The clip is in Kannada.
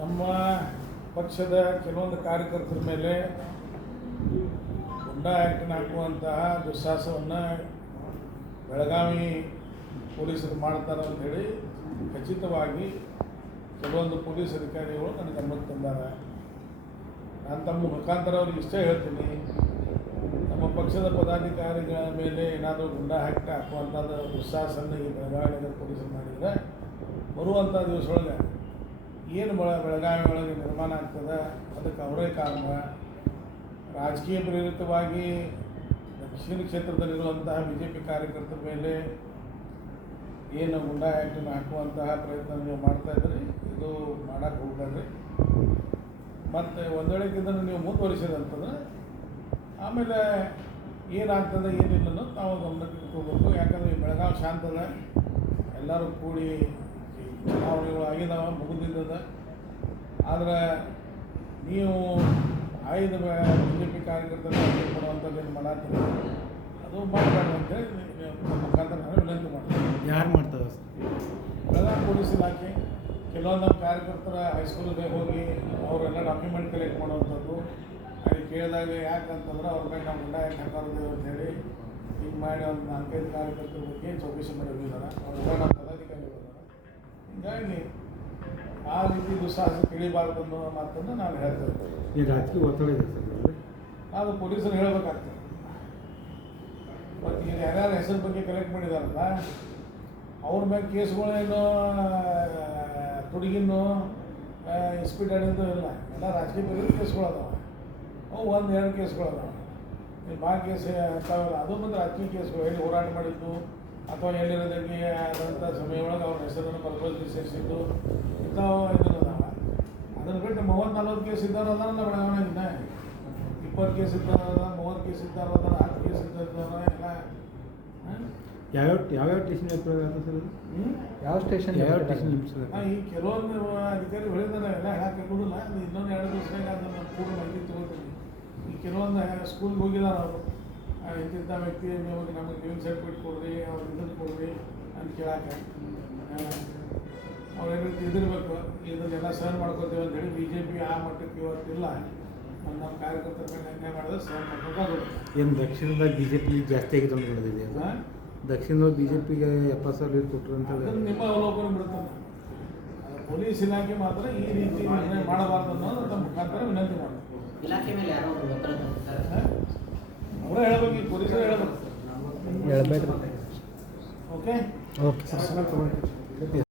ನಮ್ಮ ಪಕ್ಷದ ಕೆಲವೊಂದು ಕಾರ್ಯಕರ್ತರ ಮೇಲೆ ಗುಂಡಾ ಆ್ಯಕ್ಟನ್ನು ಹಾಕುವಂತಹ ದುಸ್ಸಾಹಸವನ್ನು ಬೆಳಗಾವಿ ಪೊಲೀಸರು ಮಾಡ್ತಾರೆ ಅಂತ ಹೇಳಿ ಖಚಿತವಾಗಿ ಕೆಲವೊಂದು ಪೊಲೀಸ್ ಅಧಿಕಾರಿಗಳು ನನ್ನ ಗಮನಕ್ಕೆ ತಂದಾರೆ. ನಾನು ತಮ್ಮ ಮುಖಾಂತರ ಅವ್ರಿಗೆ ಇಷ್ಟೇ ಹೇಳ್ತೀನಿ, ನಮ್ಮ ಪಕ್ಷದ ಪದಾಧಿಕಾರಿಗಳ ಮೇಲೆ ಏನಾದರೂ ಗುಂಡಾ ಹಾಕಿ ಹಾಕುವಂಥದ್ದು ದುಸ್ಸಾಹಸನ್ನು ಈ ಬೆಳಗಾವಿ ಪೊಲೀಸರು ಮಾಡಿದರೆ ಬರುವಂಥ ದಿವಸದೊಳಗೆ ಏನು ಬೆಳ ಬೆಳಗಾವಿ ಒಳಗೆ ನಿರ್ಮಾಣ ಆಗ್ತದೆ, ಅದಕ್ಕೆ ಅವರೇ ಕಾರಣ. ರಾಜಕೀಯ ಪ್ರೇರಿತವಾಗಿ ದಕ್ಷಿಣ ಕ್ಷೇತ್ರದಲ್ಲಿರುವಂತಹ ಬಿ ಜೆ ಪಿ ಕಾರ್ಯಕರ್ತರ ಮೇಲೆ ಏನು ಗುಂಡಾ ಆ್ಯಕ್ಟನ್ನು ಹಾಕುವಂತಹ ಪ್ರಯತ್ನ ನೀವು ಮಾಡ್ತಾ ಇದ್ರಿ ಇದು ಮಾಡೋಕ್ಕೆ ಹೋಗ್ಬೇಡ್ರಿ. ಮತ್ತು ಒಂದು ಇದನ್ನು ನೀವು ಮುಂದುವರಿಸಿದಂತಂದ್ರೆ ಆಮೇಲೆ ಏನಾಗ್ತದೆ ಏನಿಲ್ಲ ಅನ್ನೋದು ನಾವು ಗಮನಕ್ಕೆ ಇಟ್ಕೋಬೇಕು ಯಾಕಂದರೆ ಬೆಳಗಾವಿ ಶಾಂತದ ಎಲ್ಲರೂ ಕೂಡಿ ಚುನಾವಣೆಗಳು ಆಗಿದಾವ ಮುಗಿದಿದ್ದದ ಆದರೆ ನೀವು ಆಯ್ದ ಬಿ ಜೆ ಪಿ ಕಾರ್ಯಕರ್ತರು ಕೊಡುವಂಥದ್ದು ಏನು ಮಾಡತ್ತೀರಿ ಅದು ಮಾಡಬೇಡ ಅಂತೇಳಿ ನಿಮ್ಮ ಮುಖಾಂತರ ನಾನು ವಿನಂತಿ ಮಾಡ್ತೀನಿ. ಯಾರು ಮಾಡ್ತಾರೆ ಬೆಳಗಾವಿ ಪೊಲೀಸ್ ಇಲಾಖೆ ಕೆಲವೊಂದು ನಮ್ಮ ಕಾರ್ಯಕರ್ತರ ಹೈಸ್ಕೂಲಿಗೆ ಹೋಗಿ ಅವರೆಲ್ಲ ಡಾಕ್ಯುಮೆಂಟ್ ಕಲೆಕ್ಟ್ ಮಾಡುವಂಥದ್ದು. ಅಲ್ಲಿ ಕೇಳಿದಾಗ ಯಾಕಂತಂದ್ರೆ ಅವ್ರ ಮೇಲೆ ನಾವು ಗುಂಡ ಯಾಕೆ ಹಾಕೋದು ಅಂತ ಹೇಳಿ ಹಿಂಗೆ ಮಾಡಿ ಒಂದು ನಾಲ್ಕೈದು ಕಾರ್ಯಕರ್ತರ ಬಗ್ಗೆ ಚೌಕಿಸಿ ಅವ್ರೆಲ್ಲ ನಮ್ಮ ಪದಾಧಿಕಾರಿಗಳು ಇದ್ದಾರೆ ಹೀಗಾಗಿ ಆ ರೀತಿ ದುಸ್ಸಾಹಸ ತಿಳಿಬಾರ್ದು ಅನ್ನೋ ಮಾತನ್ನು ನಾನು ಹೇಳ್ತೇವೆ ಈ ರಾಜಕೀಯ ಒತ್ತಡ ಇದೆ ಸರ್? ಅದು ಪೊಲೀಸರು ಹೇಳಬೇಕಾಗ್ತದೆ. ಮತ್ತು ಈಗ ಯಾರ್ಯಾರ ಹೆಸರು ಬಗ್ಗೆ ಕಲೆಕ್ಟ್ ಮಾಡಿದಾರಲ್ಲ ಅವ್ರ ಮೇಲೆ ಕೇಸ್ಗಳೇನು ತುಡುಗಿನ್ನು ಇಸ್ಪೀಟ್ ಆಡಿದ್ದು ಇಲ್ಲ. ಎಲ್ಲ ರಾಜಕೀಯ ಬಗ್ಗೆ ಕೇಸ್ಗಳದಾವ. ಅವು ಒಂದು ಎರಡು ಕೇಸ್ಗಳು ಅದಾವ ಈ ಭಾಳ ಕೇಸ್ ಅಂತಾವಲ್ಲ ಅದು ಬಂದು ರಾಜಕೀಯ ಕೇಸ್ಗಳು. ಹೇಳಿ ಹೋರಾಟ ಮಾಡಿದ್ದು ಅಥವಾ ಎಲ್ಲಿರೋದಕ್ಕೆ ಆದಂಥ ಸಮಯ ಒಳಗೆ ಅವ್ರ ಹೆಸರನ್ನು ಪರ್ಪಸ್ಲಿ ಸೇರಿಸಿದ್ದು ಇಂಥವು ಇದನ್ನು ಅದಾವ ಅದನ್ನು ಬಿಟ್ಟು ಮೂವತ್ತು ನಲ್ವತ್ತು ಕೇಸ್ ಇದ್ದಾರಲ್ಲ ನನ್ನ ಬೆಳವಣಿಗೆ ಬೆಳಗಾವಿನಾಗಿನ ಇಪ್ಪತ್ತು ಕೇಸ್ ಇದ್ದಾರಲ್ಲ ಅದಾರ ಮೂವತ್ತು ಕೇಸ್ ಇದ್ದಾರಲ್ಲ ಅದಾರ ಹತ್ತು ಕೇಸ್ ಇದ್ದಾರ ಎಲ್ಲ ಹಾಂ? ಯಾವ್ಯಾವ ಯಾವ್ಯಾವ ಸ್ಟೇಷನ್ ಸರ್ ಯಾವ ಸ್ಟೇಷನ್ ಯಾವ್ಯಾವ ಸ್ಟೇಷನ್ ಈ ಕೆಲವೊಂದು ಅಧಿಕಾರಿ ಹೇಳಿದಾರೆ ಎಲ್ಲ ಹೇಳಕ್ಕೆ ಕೊಡಲ್ಲ ಇನ್ನೊಂದು ಎರಡು ದಿವಸದಾಗ ಅದನ್ನು ಪೂರ್ಣ ಮಾಹಿತಿ ತೊಗೊಳ್ತೀನಿ ಈ ಕೆಲವೊಂದು ಸ್ಕೂಲ್ಗೆ ಹೋಗಿದ್ದಾರೆ ಅವರು. ಇಂತಿಂಥ ವ್ಯಕ್ತಿ ನೀವು ನಮಗೆ ಲಿವಿಂಗ್ ಸರ್ಟಿಫಿಕೇಟ್ ಕೊಡ್ರಿ ಅವ್ರು ಇದನ್ನು ಕೊಡ್ರಿ ಅಂತ ಕೇಳಕ್ಕೆ ಅವ್ರು ಇದಿರಬೇಕು ಇದಿರ್ಬೇಕು ಇದನ್ನೆಲ್ಲ ಸಹನ್ ಮಾಡ್ಕೊತೀವಿ ಅಂತ ಹೇಳಿ ಬಿ ಜೆ ಪಿ ಆ ಮಟ್ಟಕ್ಕೆ ಇವತ್ತಿಲ್ಲ. ನಮ್ಮ ನಮ್ಮ ಕಾರ್ಯಕರ್ತರ ಮೇಲೆ ಅನ್ಯಾಯ ಮಾಡಿದ್ರೆ ಸಹ ಮಾಡ್ಕೊಂಡು ಏನು ದಕ್ಷಿಣದಾಗ ಬಿ ಜೆ ಪಿ ಜಾಸ್ತಿ ಆಗಿದೆ ಅದು? ಹಾಂ ದಕ್ಷಿಣದಾಗ ಬಿ ಜೆ ಪಿಗೆ ಎಪ್ಪತ್ತು ಸಾವಿರ ಕೊಟ್ಟರು ಅಂತ ಹೇಳಿ ನಿಮ್ಮ ಅವಲೋಕನ ಬಿಡ್ತಾನೆ ಪೊಲೀಸ್ ಇಲಾಖೆ ಮಾತ್ರ ಈ ರೀತಿ ನಿರ್ಣಯ ಮಾಡಬಾರ್ದು ಅನ್ನೋದು ನಮ್ಮ ಮುಖಾಂತರ ವಿನಂತಿ ಮಾಡಬೇಕು ಇಲಾಖೆ ಮೇಲೆ ಯಾರೋ ಒತ್ತಡ ಹೇಳ್ಬೇಕು ಓಕೆ ಓಕೆ